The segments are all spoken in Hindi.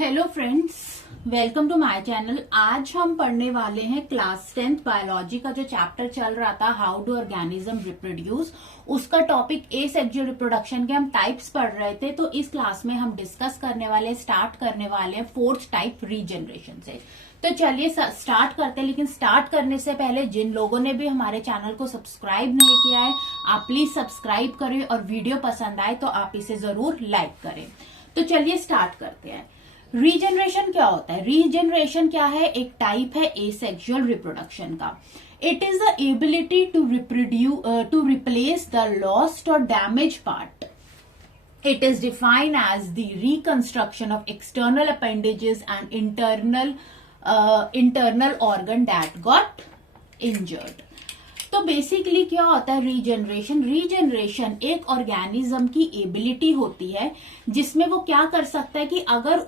Hello friends, welcome to my channel. आज हम पढ़ने वाले हैं क्लास 10th बायोलॉजी का जो चैप्टर चल रहा था हाउ डू ऑर्गेनिज्म रिप्रोड्यूस, उसका टॉपिक ए सेक्सुअल रिप्रोडक्शन के हम टाइप्स पढ़ रहे थे। तो इस क्लास में हम डिस्कस करने वाले स्टार्ट करने वाले हैं फोर्थ टाइप रीजनरेशन से। तो चलिए स्टार्ट करते हैं, लेकिन स्टार्ट करने से पहले जिन लोगों ने भी हमारे चैनल को सब्सक्राइब नहीं किया है आप प्लीज सब्सक्राइब करें और वीडियो पसंद आए तो आप इसे जरूर लाइक करें। तो चलिए स्टार्ट करते हैं। रीजनरेशन क्या होता है? रीजनरेशन क्या है? एक टाइप है एसेक्सुअल रिप्रोडक्शन का। It is the ability to replace the lost और damage part. It is defined as the reconstruction of external appendages and internal organ that got injured. तो बेसिकली क्या होता है रीजनरेशन? रीजनरेशन एक ऑर्गेनिज्म की एबिलिटी होती है जिसमें वो क्या कर सकता है कि अगर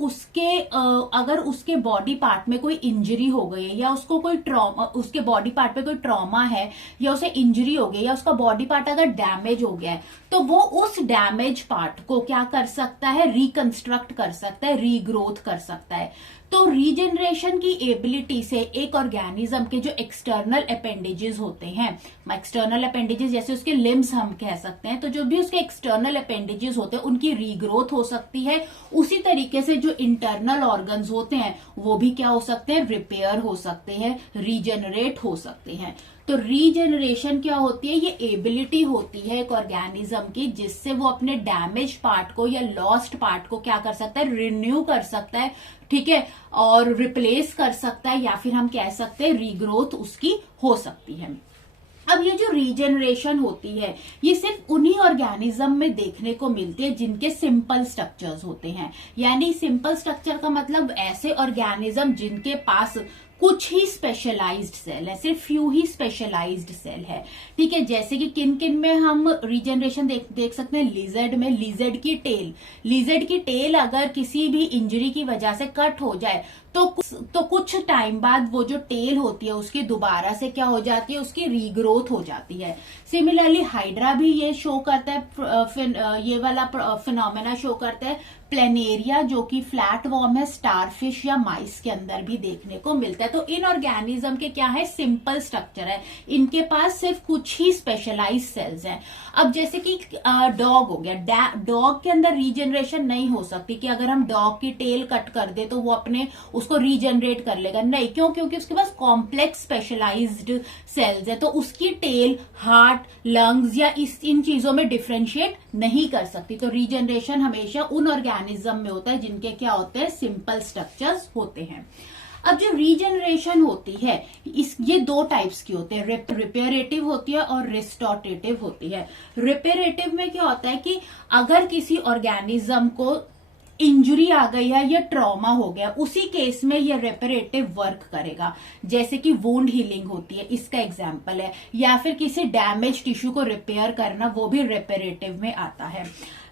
उसके बॉडी पार्ट में कोई इंजरी हो गई है या उसको कोई ट्रॉमा, उसके बॉडी पार्ट पे कोई ट्रॉमा है या उसे इंजरी हो गई या उसका बॉडी पार्ट अगर डैमेज हो गया है तो वो उस डैमेज पार्ट को क्या कर सकता है? रिकंस्ट्रक्ट कर सकता है, रीग्रोथ कर सकता है। तो रीजनरेशन की एबिलिटी से एक ऑर्गेनिज्म के जो एक्सटर्नल अपेंडेजेस होते हैं, एक्सटर्नल अपेंडेजेस जैसे उसके लिम्स हम कह सकते हैं, तो जो भी उसके एक्सटर्नल अपेंडेजेस होते हैं उनकी रीग्रोथ हो सकती है। उसी तरीके से जो इंटरनल ऑर्गन्स होते हैं वो भी क्या हो सकते हैं? रिपेयर हो सकते हैं, रीजनरेट हो सकते हैं। तो रीजनरेशन क्या होती है? ये एबिलिटी होती है एक ऑर्गेनिज्म की जिससे वो अपने डैमेज पार्ट को या लॉस्ट पार्ट को क्या कर सकता है? रिन्यू कर सकता है, ठीक है, और रिप्लेस कर सकता है, या फिर हम कह सकते हैं रीग्रोथ उसकी हो सकती है। अब ये जो रीजनरेशन होती है ये सिर्फ उन्हीं ऑर्गेनिज्म में देखने को मिलती है जिनके सिंपल स्ट्रक्चर्स होते हैं। यानी सिंपल स्ट्रक्चर का मतलब ऐसे ऑर्गेनिज्म जिनके पास कुछ ही स्पेशलाइज्ड सेल है, सिर्फ फ्यू ही स्पेशलाइज्ड सेल है, ठीक है। जैसे कि किन किन में हम रीजनरेशन देख सकते हैं? लिजर्ड में, लिजर्ड की टेल अगर किसी भी इंजरी की वजह से कट हो जाए तो कुछ टाइम बाद वो जो टेल होती है उसकी दोबारा से क्या हो जाती है? उसकी रीग्रोथ हो जाती है। सिमिलरली हाइड्रा भी ये शो करता है, ये वाला फिनोमेना शो करता है। प्लेनेरिया जो कि फ्लैट वॉर्म है, स्टारफिश या माइस के अंदर भी देखने को मिलता है। तो इन ऑर्गेनिज्म के क्या है? सिंपल स्ट्रक्चर है, इनके पास सिर्फ कुछ ही स्पेशलाइज्ड सेल्स हैं। अब जैसे कि डॉग हो गया, डॉग के अंदर रीजनरेशन नहीं हो सकती कि अगर हम डॉग की टेल कट कर दे तो वो अपने उसको रीजनरेट कर लेगा, नहीं। क्यों? क्योंकि उसके पास कॉम्प्लेक्स स्पेशलाइज्ड सेल्स है, तो उसकी टेल हार्ट, लंग्स या इन चीजों में डिफ्रेंशिएट नहीं कर सकती। तो रीजनरेशन हमेशा उन ऑर्गेनिज्म में होता है जिनके क्या होते हैं? सिंपल स्ट्रक्चर्स होते हैं। अब जो रीजनरेशन होती है ये दो टाइप्स की होती है, रिपेयरेटिव होती है और रिस्टोरेटिव होती है। रिपेयरेटिव में क्या होता है कि अगर किसी ऑर्गेनिज्म को इंजरी आ गई है या ट्रॉमा हो गया, उसी केस में ये रेपरेटिव वर्क करेगा। जैसे कि वुंड हीलिंग होती है, इसका एग्जांपल है, या फिर किसी डैमेज टिश्यू को रिपेयर करना, वो भी रेपरेटिव में आता है।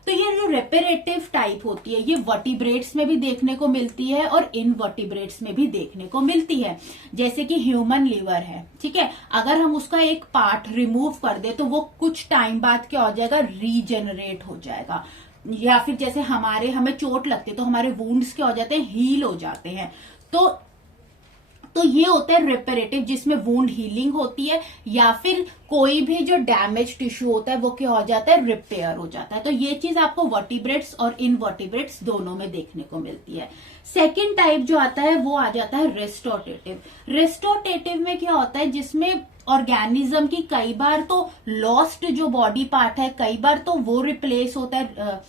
तो ये जो रेपरेटिव टाइप होती है ये वर्टिब्रेट्स में भी देखने को मिलती है और इनवर्टिब्रेट्स में भी देखने को मिलती है। जैसे कि ह्यूमन लीवर है, ठीक है, अगर हम उसका एक पार्ट रिमूव कर दे तो वो कुछ टाइम बाद क्या हो जाएगा? रीजनरेट हो जाएगा। या फिर जैसे हमें चोट लगती है तो हमारे वुंड्स क्या हो जाते हैं? हील हो जाते हैं। तो ये होता है रेपरेटिव जिसमें वुंड हीलिंग होती है, या फिर कोई भी जो डैमेज टिश्यू होता है वो क्या हो जाता है? रिपेयर हो जाता है। तो ये चीज आपको वर्टिब्रेट्स और इनवर्टिब्रेट्स दोनों में देखने को मिलती है। सेकेंड टाइप जो आता है वो आ जाता है रेस्टोरेटिव। रेस्टोरेटिव में क्या होता है? जिसमें ऑर्गेनिज्म की कई बार तो लॉस्ट जो बॉडी पार्ट है, कई बार तो वो रिप्लेस होता है,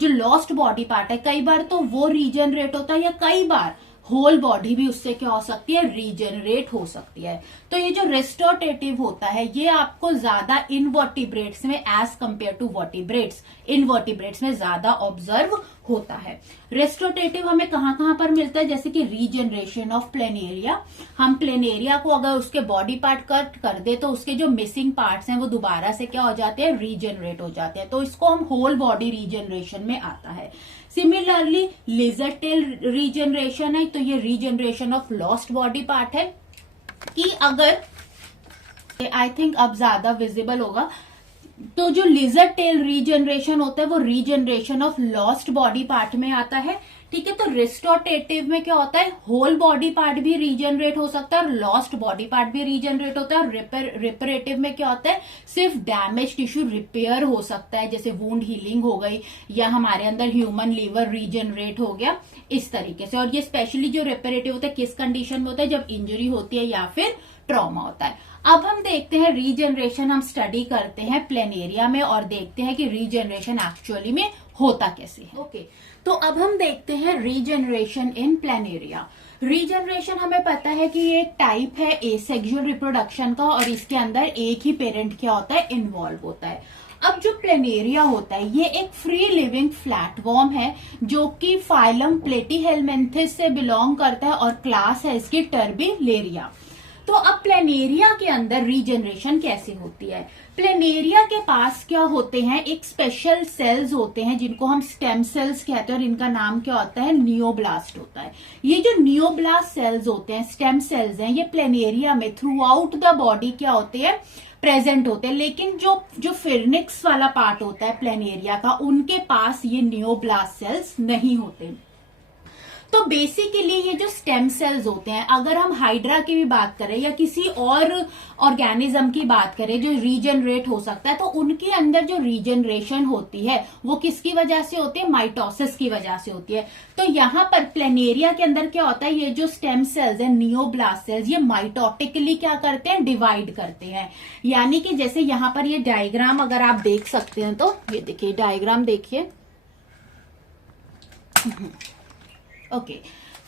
जो लॉस्ट बॉडी पार्ट है कई बार तो वो रीजनरेट होता है, या कई बार होल बॉडी भी उससे क्या हो सकती है? रीजनरेट हो सकती है। तो ये जो रेस्टोरेटिव होता है ये आपको ज्यादा इनवर्टिब्रेट्स में as compare to vertebrates, invertebrates में ज्यादा ऑब्जर्व होता है। रेस्टोरेटिव हमें कहां पर मिलता है? जैसे कि रीजनरेशन ऑफ प्लेनेरिया। हम प्लेनेरिया को अगर उसके बॉडी पार्ट कट कर दे तो उसके जो मिसिंग पार्ट्स हैं वो दोबारा से क्या हो जाते हैं? रीजनरेट हो जाते हैं। तो इसको हम होल बॉडी रीजनरेशन में आता है। सिमिलरली लिजर्ड टेल रीजनरेशन है, तो ये regeneration of lost body part है कि अगर आई थिंक अब ज्यादा विजिबल होगा, तो जो लिजर्ड टेल रीजनरेशन होता है वो regeneration of lost body part में आता है, ठीक है। तो रिस्टोरेटिव में क्या होता है, होल बॉडी पार्ट भी रीजनरेट हो सकता है और लॉस्ट बॉडी पार्ट भी रीजनरेट होता है। और रिपेरेटिव में क्या होता है, सिर्फ डैमेज टिश्यू रिपेयर हो सकता है, जैसे वुंड हीलिंग हो गई या हमारे अंदर ह्यूमन लीवर रीजनरेट हो गया, इस तरीके से। और ये स्पेशली जो रिपेरेटिव होता है किस कंडीशन में होता है, जब इंजरी होती है या फिर ट्रॉमा होता है। अब हम देखते हैं रीजनरेशन, हम स्टडी करते हैं प्लेनेरिया में और देखते हैं कि रीजनरेशन एक्चुअली में होता कैसे है। ओके, तो अब हम देखते हैं रीजनरेशन इन प्लेनेरिया। रीजनरेशन हमें पता है कि ये एक टाइप है एसेक्सुअल रिप्रोडक्शन का और इसके अंदर एक ही पेरेंट क्या होता है, इन्वॉल्व होता है। अब जो प्लेनेरिया होता है ये एक फ्री लिविंग फ्लैटवॉर्म है जो कि फाइलम प्लेटीहेलमिन्थेस से बिलोंग करता है और क्लास है इसकी टर्बिलेरिया। तो अब प्लेनेरिया के अंदर रीजनरेशन कैसे होती है, प्लेनेरिया के पास क्या होते हैं, एक स्पेशल सेल्स होते हैं जिनको हम स्टेम सेल्स कहते हैं और इनका नाम क्या होता है, नियोब्लास्ट होता है। ये जो नियोब्लास्ट सेल्स होते हैं, स्टेम सेल्स हैं, ये प्लेनेरिया में थ्रू आउट द बॉडी क्या होते हैं, प्रेजेंट होते हैं। लेकिन जो फिरनिक्स वाला पार्ट होता है प्लेनेरिया का, उनके पास ये नियोब्लास्ट सेल्स नहीं होते। तो बेसिकली ये जो स्टेम सेल्स होते हैं, अगर हम हाइड्रा की भी बात करें या किसी और ऑर्गेनिज्म की बात करें जो रीजनरेट हो सकता है, तो उनके अंदर जो रीजनरेशन होती है वो किसकी वजह से होती है, माइटोसिस की वजह से होती है। तो यहाँ पर प्लेनेरिया के अंदर क्या होता है, ये जो स्टेम सेल्स है नियोब्लास्ट सेल्स, ये माइटोटिकली क्या करते हैं, डिवाइड करते हैं। यानी कि जैसे यहाँ पर ये डायग्राम अगर आप देख सकते हैं, तो ये देखिए डायग्राम देखिए। ओके,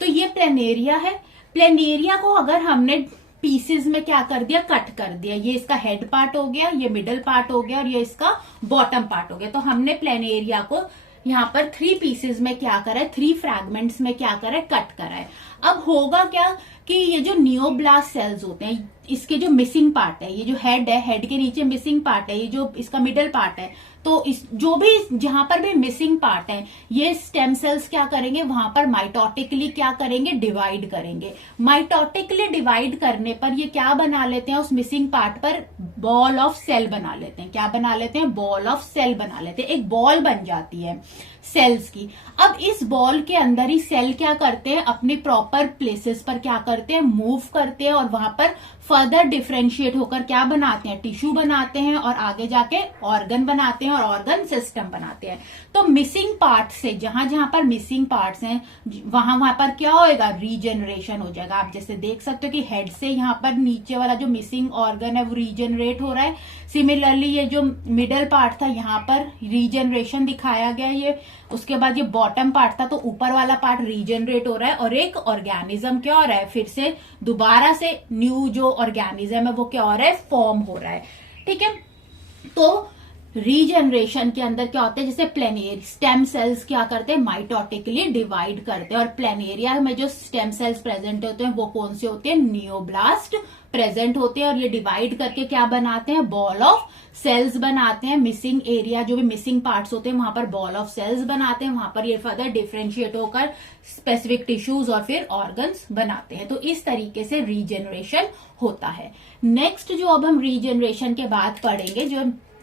तो ये प्लेनेरिया है। प्लेनेरिया को अगर हमने पीसेस में क्या कर दिया, कट कर दिया, ये इसका हेड पार्ट हो गया, ये मिडल पार्ट हो गया और ये इसका बॉटम पार्ट हो गया। तो हमने प्लेनेरिया को यहाँ पर 3 पीसेस में क्या करा है, 3 फ्रैगमेंट्स में क्या करा है, कट करा है। अब होगा क्या कि ये जो नियोब्लास्ट सेल्स होते हैं, इसके जो मिसिंग पार्ट है, ये जो हेड है, हेड के नीचे मिसिंग पार्ट है, ये जो इसका मिडल पार्ट है, तो इस जो भी जहां पर भी मिसिंग पार्ट है, ये स्टेम सेल्स क्या करेंगे, वहां पर माइटोटिकली क्या करेंगे, डिवाइड करेंगे। माइटोटिकली डिवाइड करने पर ये क्या बना लेते हैं, उस मिसिंग पार्ट पर बॉल ऑफ सेल बना लेते हैं। क्या बना लेते हैं, बॉल ऑफ सेल बना लेते हैं। एक बॉल बन जाती है सेल्स की। अब इस बॉल के अंदर ही सेल क्या करते हैं, अपने प्रॉपर प्लेसेस पर क्या करते हैं, मूव करते हैं और वहां पर फर्दर डिफरेंशिएट होकर क्या बनाते हैं, टिश्यू बनाते हैं और आगे जाके ऑर्गन बनाते हैं और ऑर्गन सिस्टम बनाते हैं। तो मिसिंग पार्ट से जहां जहां पर मिसिंग पार्ट्स हैं वहां पर क्या होएगा, रीजनरेशन हो जाएगा। आप जैसे देख सकते हो कि हेड से यहाँ पर नीचे वाला जो मिसिंग ऑर्गन है वो रीजनरेट हो रहा है। सिमिलरली ये जो मिडल पार्ट था यहाँ पर रीजनरेशन दिखाया गया ये, उसके बाद ये बॉटम पार्ट था तो ऊपर वाला पार्ट रीजनरेट हो रहा है और एक ऑर्गेनिज्म क्या हो रहा है, फिर से दोबारा से न्यू जो ऑर्गेनिज्म है वो क्या हो रहा है, फॉर्म हो रहा है। ठीक है, तो रीजनरेशन के अंदर क्या होता है, जैसे प्लेनेरिया स्टेम सेल्स क्या करते हैं, माइटोटिकली डिवाइड करते हैं और प्लेनेरिया में जो स्टेम सेल्स प्रेजेंट होते हैं वो कौन से होते हैं, नियोब्लास्ट प्रेजेंट होते हैं और ये डिवाइड करके क्या बनाते हैं, बॉल ऑफ सेल्स बनाते हैं। मिसिंग एरिया जो भी मिसिंग पार्ट्स होते हैं वहां पर बॉल ऑफ सेल्स बनाते हैं, वहां पर ये फर्दर डिफरेंशिएट होकर स्पेसिफिक टिश्यूज और फिर ऑर्गन्स बनाते हैं। तो इस तरीके से रीजनरेशन होता है। नेक्स्ट जो अब हम रीजनरेशन के बाद पढ़ेंगे,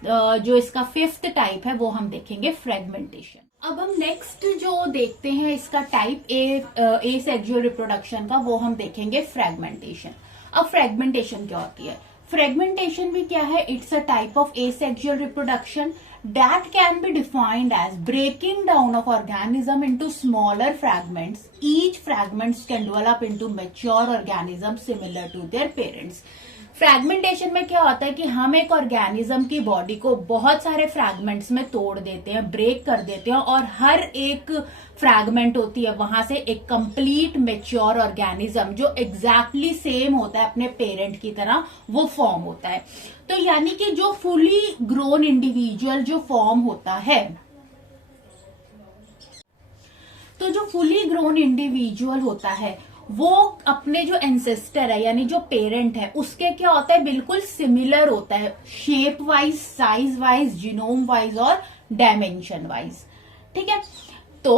जो इसका 5th टाइप है वो हम देखेंगे फ्रेगमेंटेशन। अब हम नेक्स्ट जो देखते हैं इसका टाइप ए सेक्सुअल रिप्रोडक्शन का, वो हम देखेंगे फ्रेगमेंटेशन। अब फ्रेगमेंटेशन क्या होती है, फ्रेगमेंटेशन भी क्या है, it's a type of asexual reproduction that can be defined as breaking down of organism into smaller fragments. Each fragments can develop into mature organisms similar to their parents. Fragmentation में क्या होता है कि हम एक ऑर्गेनिज्म की बॉडी को बहुत सारे फ्रैगमेंट्स में तोड़ देते हैं, ब्रेक कर देते हैं और हर एक फ्रैगमेंट होती है वहां से एक कंप्लीट मेच्योर ऑर्गेनिज्म जो एग्जैक्टली सेम होता है अपने पेरेंट की तरह, वो फॉर्म होता है। तो यानी कि जो फुली ग्रोन इंडिविजुअल जो फॉर्म होता है, तो जो फुली ग्रोन इंडिविजुअल होता है वो अपने जो एंसेस्टर है यानी जो पेरेंट है उसके क्या होता है, बिल्कुल सिमिलर होता है, shape wise, size wise, genome wise और डायमेंशन वाइज। ठीक है, तो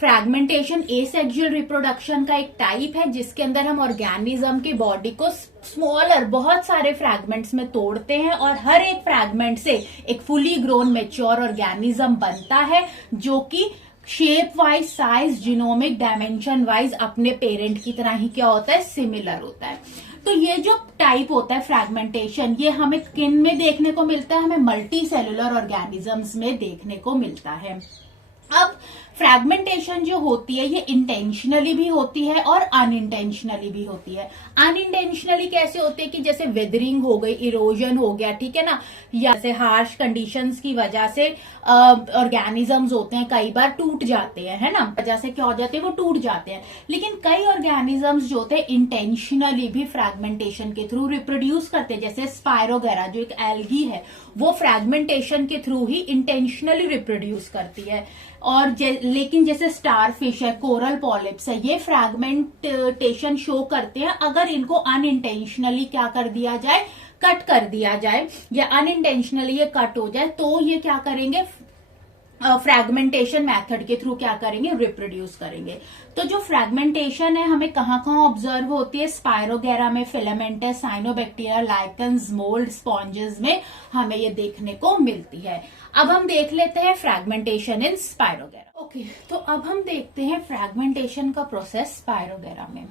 फ्रैगमेंटेशन एसेक्सुअल रिप्रोडक्शन का एक टाइप है जिसके अंदर हम ऑर्गेनिज्म की बॉडी को स्मॉलर बहुत सारे फ्रैगमेंट्स में तोड़ते हैं और हर एक फ्रैगमेंट से एक फुली ग्रोन मैच्योर ऑर्गेनिज्म बनता है जो कि shape wise, size, genomic, dimension wise अपने पेरेंट की तरह ही क्या होता है, सिमिलर होता है। तो ये जो टाइप होता है फ्रैगमेंटेशन, ये हमें किन में देखने को मिलता है, हमें मल्टी सेलुलर ऑर्गेनिजम्स में देखने को मिलता है। अब फ्रैगमेंटेशन जो होती है ये इंटेंशनली भी होती है और अनइंटेंशनली भी होती है। अनइंटेंशनली कैसे होती है कि जैसे वेदरिंग हो गई, इरोजन हो गया, ठीक है ना, या जैसे हार्श कंडीशंस की वजह से ऑर्गेनिजम्स होते हैं कई बार टूट जाते हैं, है ना, वजह से क्या हो जाते हैं, वो टूट जाते हैं। लेकिन कई ऑर्गेनिजम्स जो होते हैं इंटेंशनली भी फ्रैगमेंटेशन के थ्रू रिप्रोड्यूस करते हैं, जैसे स्पायरोगेरा जो एक एल्गी है, वो फ्रैगमेंटेशन के थ्रू ही इंटेंशनली रिप्रोड्यूस करती है। और लेकिन जैसे स्टारफिश है, कोरल पॉलिप्स है, ये फ्रैगमेंटेशन शो करते हैं अगर इनको अनइंटेंशनली क्या कर दिया जाए, कट कर दिया जाए, या अनइंटेंशनली ये कट हो जाए, तो ये क्या करेंगे, फ्रैगमेंटेशन मेथड के थ्रू क्या करेंगे, रिप्रोड्यूस करेंगे। तो जो फ्रैगमेंटेशन है हमें कहाँ कहाँ ऑब्जर्व होती है, स्पायरोगेरा में, filamentous, cyanobacteria, lichens, mould, sponges में हमें ये देखने को मिलती है। अब हम देख लेते हैं फ्रैगमेंटेशन इन स्पायरोगेरा। ओके, तो अब हम देखते हैं फ्रैगमेंटेशन का प्रोसेस स्पायरोगेरा में।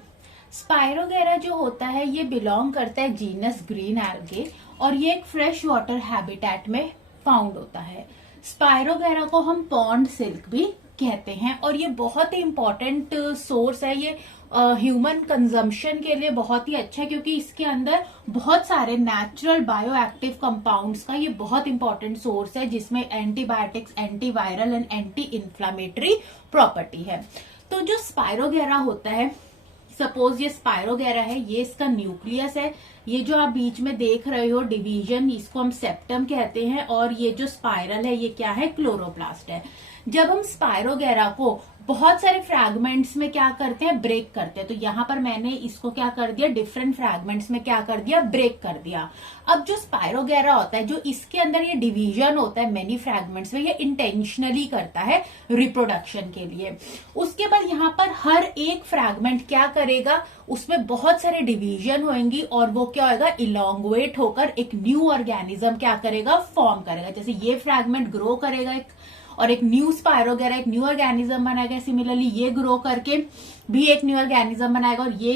स्पायरोगेरा जो होता है ये बिलोंग करता है जीनस ग्रीन एल्गे, और ये एक फ्रेश वाटर हैबिटेट में फाउंड होता है। स्पायरोगेरा को हम पॉन्ड सिल्क भी कहते हैं, और ये बहुत ही इंपॉर्टेंट सोर्स है। ये ह्यूमन कंजम्पशन के लिए बहुत ही अच्छा है, क्योंकि इसके अंदर बहुत सारे नेचुरल बायोएक्टिव कंपाउंड्स का ये बहुत इंपॉर्टेंट सोर्स है, जिसमें antibiotics, antiviral and anti inflammatory property है। तो जो स्पायरोगेरा होता है, सपोज ये स्पायरोगेरा है, ये इसका न्यूक्लियस है, ये जो आप बीच में देख रहे हो डिवीजन, इसको हम सेप्टम कहते हैं, और ये जो स्पाइरल है ये क्या है, क्लोरोप्लास्ट है। जब हम स्पायरोगेरा को बहुत सारे फ्रैगमेंट्स में क्या करते हैं, ब्रेक करते हैं, तो यहां पर मैंने इसको क्या कर दिया, डिफरेंट फ्रैगमेंट्स में क्या कर दिया, ब्रेक कर दिया। अब जो स्पायरोगेरा होता है, जो इसके अंदर ये डिवीजन होता है मेनी फ्रैगमेंट्स में, ये इंटेंशनली करता है रिप्रोडक्शन के लिए। उसके बाद यहाँ पर हर एक फ्रैगमेंट क्या करेगा, उसमें बहुत सारे डिवीजन होंगी, और वो क्या होगा, इलोंगुएट होकर एक न्यू ऑर्गेनिज्म क्या करेगा, फॉर्म करेगा। जैसे ये फ्रैगमेंट ग्रो करेगा और एक न्यू स्पायरोगेरा, एक न्यू ऑर्गेनिज्म बनाएगा। सिमिलरली ये ग्रो करके भी एक न्यू ऑर्गेनिज्म बनाएगा, और ये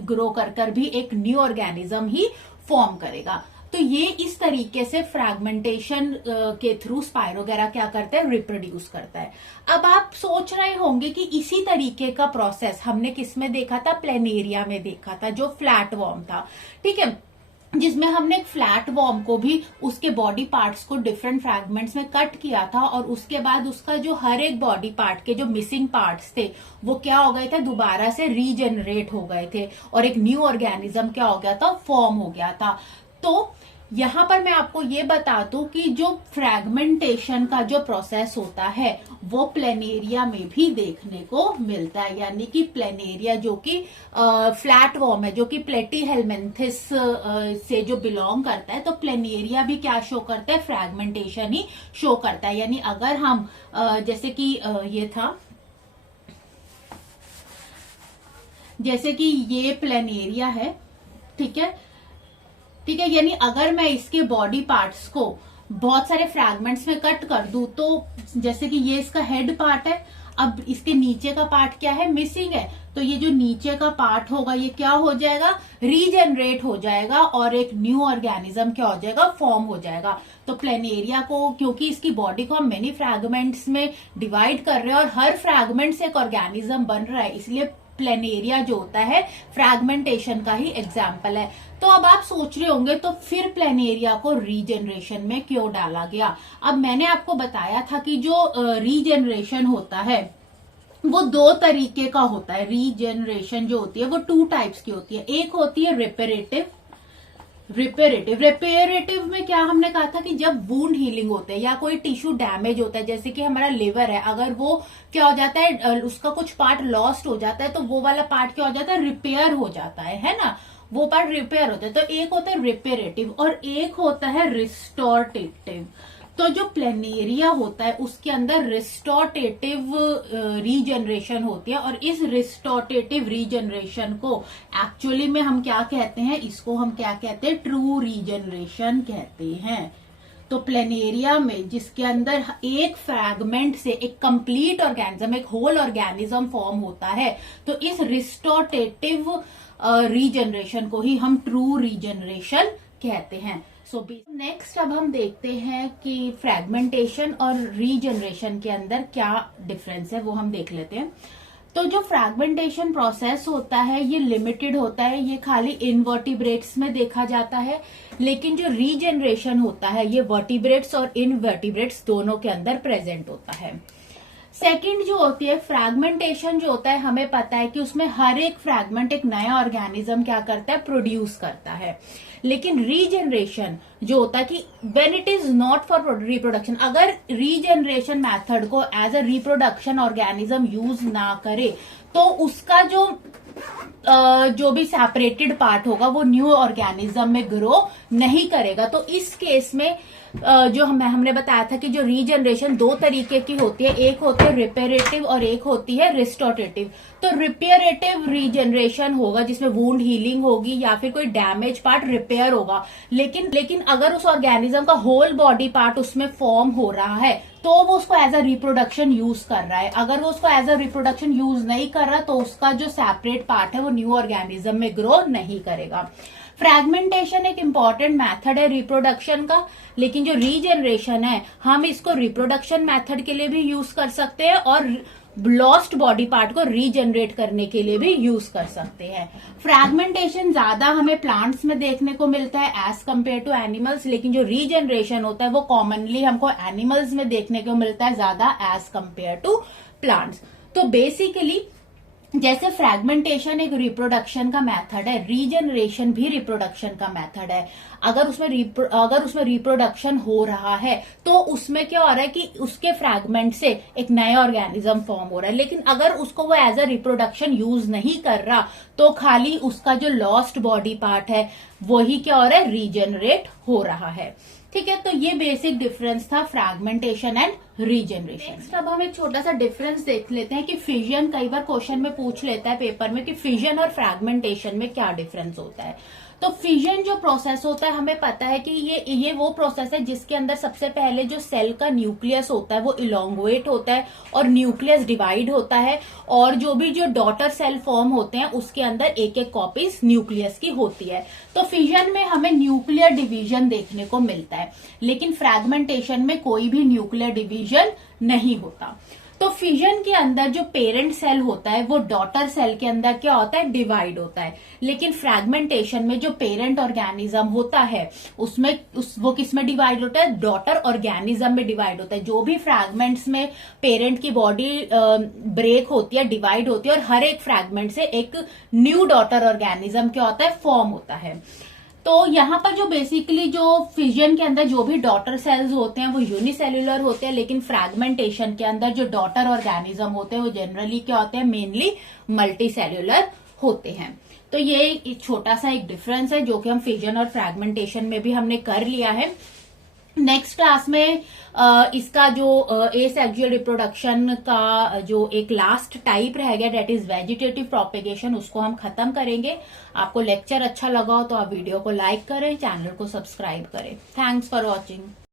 ग्रो कर भी एक न्यू ऑर्गेनिज्म ही फॉर्म करेगा। तो ये इस तरीके से फ्रैगमेंटेशन के थ्रू स्पायरोगेरा क्या करता है, रिप्रोड्यूस करता है। अब आप सोच रहे होंगे कि इसी तरीके का प्रोसेस हमने किसमें देखा था, प्लेनेरिया में देखा था, जो फ्लैट वॉर्म था, ठीक है, जिसमें हमने एक फ्लैट वॉर्म को भी उसके बॉडी पार्ट्स को डिफरेंट फ्रैगमेंट्स में कट किया था, और उसके बाद उसका जो हर एक बॉडी पार्ट के जो मिसिंग पार्ट्स थे वो क्या हो गए थे, दोबारा से रीजनरेट हो गए थे, और एक न्यू ऑर्गेनिज्म क्या हो गया था, फॉर्म हो गया था। तो यहां पर मैं आपको ये बता दूं कि जो फ्रैगमेंटेशन का जो प्रोसेस होता है वो प्लेनेरिया में भी देखने को मिलता है, यानी कि प्लेनेरिया जो कि फ्लैट वॉर्म है, जो कि प्लेटीहेल्मिन्थिस से जो बिलोंग करता है, तो प्लेनेरिया भी क्या शो करता है, फ्रैगमेंटेशन ही शो करता है। यानी अगर हम जैसे कि ये था, जैसे कि ये प्लेनेरिया है, ठीक है, यानी अगर मैं इसके बॉडी पार्ट्स को बहुत सारे फ्रैगमेंट्स में कट कर दूं, तो जैसे कि ये इसका हेड पार्ट है, अब इसके नीचे का पार्ट क्या है, मिसिंग है, तो ये जो नीचे का पार्ट होगा ये क्या हो जाएगा, रीजनरेट हो जाएगा, और एक न्यू ऑर्गेनिज्म क्या हो जाएगा, फॉर्म हो जाएगा। तो प्लेनेरिया को, क्योंकि इसकी बॉडी को हम मेनी फ्रैगमेंट्स में डिवाइड कर रहे हैं और हर फ्रैगमेंट से एक ऑर्गेनिज्म बन रहा है, इसलिए प्लेनेरिया जो होता है फ्रैगमेंटेशन का ही एग्जाम्पल है। तो अब आप सोच रहे होंगे तो फिर प्लेनेरिया को रीजनरेशन में क्यों डाला गया। अब मैंने आपको बताया था कि जो रीजनरेशन होता है वो दो तरीके का होता है। रीजनरेशन जो होती है वो 2 टाइप्स की होती है। एक होती है रिपेरेटिव में क्या हमने कहा था कि जब वुंड हीलिंग होते हैं या कोई टिश्यू डैमेज होता है, जैसे कि हमारा लिवर है, अगर वो क्या हो जाता है, उसका कुछ पार्ट लॉस्ट हो जाता है, तो वो वाला पार्ट क्या हो जाता है, रिपेयर हो जाता है ना, वो पार्ट रिपेयर होता है। तो एक होता है रिपेरेटिव और एक होता है रिस्टोरेटिव। तो जो प्लेनेरिया होता है उसके अंदर रिस्टोरेटिव रीजनरेशन होती है, और इस रिस्टोरेटिव रीजनरेशन को एक्चुअली में हम क्या कहते हैं, इसको हम क्या कहते हैं, ट्रू रीजनरेशन कहते हैं। तो प्लेनेरिया में जिसके अंदर एक फ्रैगमेंट से एक कंप्लीट ऑर्गेनिज्म, एक होल ऑर्गेनिज्म फॉर्म होता है, तो इस रिस्टोरेटिव रीजनरेशन को ही हम ट्रू रीजनरेशन कहते हैं। सो नेक्स्ट अब हम देखते हैं कि फ्रैगमेंटेशन और रीजनरेशन के अंदर क्या डिफरेंस है, वो हम देख लेते हैं। तो जो फ्रैगमेंटेशन प्रोसेस होता है ये लिमिटेड होता है, ये खाली इनवर्टिब्रेट्स में देखा जाता है, लेकिन जो रीजनरेशन होता है ये वर्टिब्रेट्स और इनवर्टिब्रेट्स दोनों के अंदर प्रेजेंट होता है। सेकंड जो होती है फ्रैगमेंटेशन, जो होता है हमें पता है कि उसमें हर एक फ्रैगमेंट एक नया ऑर्गेनिज्म क्या करता है, प्रोड्यूस करता है। लेकिन रीजनरेशन जो होता है कि when it is not for reproduction, अगर रीजनरेशन मेथड को as a reproduction organism use ना करे तो उसका जो भी सेपरेटेड पार्ट होगा वो न्यू ऑर्गेनिज्म में ग्रो नहीं करेगा। तो इस केस में जो हमने बताया था कि जो रीजनरेशन दो तरीके की होती है, एक होती है रिपेरेटिव और एक होती है रिस्टोरेटिव। तो रिपेरेटिव रीजनरेशन होगा जिसमें वुंड हीलिंग होगी या फिर कोई डैमेज पार्ट रिपेयर होगा, लेकिन अगर उस ऑर्गेनिज्म का होल बॉडी पार्ट उसमें फॉर्म हो रहा है तो वो उसको एज अ रिप्रोडक्शन यूज कर रहा है। अगर वो उसको एज अ रिप्रोडक्शन यूज नहीं कर रहा तो उसका जो सेपरेट पार्ट है वो न्यू ऑर्गेनिज्म में ग्रो नहीं करेगा। फ्रैगमेंटेशन एक इंपॉर्टेंट मेथड है रिप्रोडक्शन का, लेकिन जो रीजनरेशन है हम इसको रिप्रोडक्शन मेथड के लिए भी यूज कर सकते हैं और लॉस्ट बॉडी पार्ट को रीजनरेट करने के लिए भी यूज कर सकते हैं। फ्रैगमेंटेशन ज्यादा हमें प्लांट्स में देखने को मिलता है एज कम्पेयर टू एनिमल्स, लेकिन जो रीजनरेशन होता है वो कॉमनली हमको एनिमल्स में देखने को मिलता है ज्यादा एज कम्पेयर टू प्लांट्स। तो बेसिकली जैसे फ्रैगमेंटेशन एक रिप्रोडक्शन का मेथड है, रीजनरेशन भी रिप्रोडक्शन का मेथड है। अगर उसमें रिप्रोडक्शन हो रहा है तो उसमें क्या हो रहा है कि उसके फ्रैगमेंट से एक नया ऑर्गेनिज्म फॉर्म हो रहा है, लेकिन अगर उसको वो एज अ रिप्रोडक्शन यूज नहीं कर रहा तो खाली उसका जो लॉस्ट बॉडी पार्ट है वही क्या हो रहा है, रीजनरेट हो रहा है। ठीक है, तो ये बेसिक डिफरेंस था फ्रैगमेंटेशन एंड रीजनरेशन। नेक्स्ट अब हम एक छोटा सा डिफरेंस देख लेते हैं कि फिजन, कई बार क्वेश्चन में पूछ लेता है पेपर में कि फिजन और फ्रैगमेंटेशन में क्या डिफरेंस होता है। तो फिजन जो प्रोसेस होता है हमें पता है कि ये वो प्रोसेस है जिसके अंदर सबसे पहले जो सेल का न्यूक्लियस होता है वो इलोंगुएट होता है और न्यूक्लियस डिवाइड होता है, और जो भी जो डॉटर सेल फॉर्म होते हैं उसके अंदर एक एक कॉपीज न्यूक्लियस की होती है। तो फिजन में हमें न्यूक्लियर डिवीजन देखने को मिलता है, लेकिन फ्रैगमेंटेशन में कोई भी न्यूक्लियर डिवीजन नहीं होता। तो फिजन के अंदर जो पेरेंट सेल होता है वो डॉटर सेल के अंदर क्या होता है, डिवाइड होता है, लेकिन फ्रैगमेंटेशन में जो पेरेंट ऑर्गेनिज्म होता है वो किस में डिवाइड होता है, डॉटर ऑर्गेनिज्म में डिवाइड होता है। जो भी फ्रैगमेंट्स में पेरेंट की बॉडी ब्रेक होती है, डिवाइड होती है, और हर एक फ्रैगमेंट से एक न्यू डॉटर ऑर्गेनिज्म क्या होता है, फॉर्म होता है। तो यहाँ पर जो बेसिकली जो फिजन के अंदर जो भी डॉटर सेल्स होते हैं वो यूनिसेल्युलर होते हैं, लेकिन फ्रैगमेंटेशन के अंदर जो डॉटर ऑर्गेनिज्म होते हैं वो जनरली क्या होते हैं, मेनली मल्टी सेल्युलर होते हैं। तो ये एक छोटा सा एक डिफरेंस है जो कि हम फिजन और फ्रैगमेंटेशन में भी हमने कर लिया है। नेक्स्ट क्लास में इसका जो एसेक्सुअल रिप्रोडक्शन का जो एक लास्ट टाइप रह गया दैट इज वेजिटेटिव प्रोपेगेशन, उसको हम खत्म करेंगे। आपको लेक्चर अच्छा लगा हो तो आप वीडियो को लाइक करें, चैनल को सब्सक्राइब करें। Thanks for watching.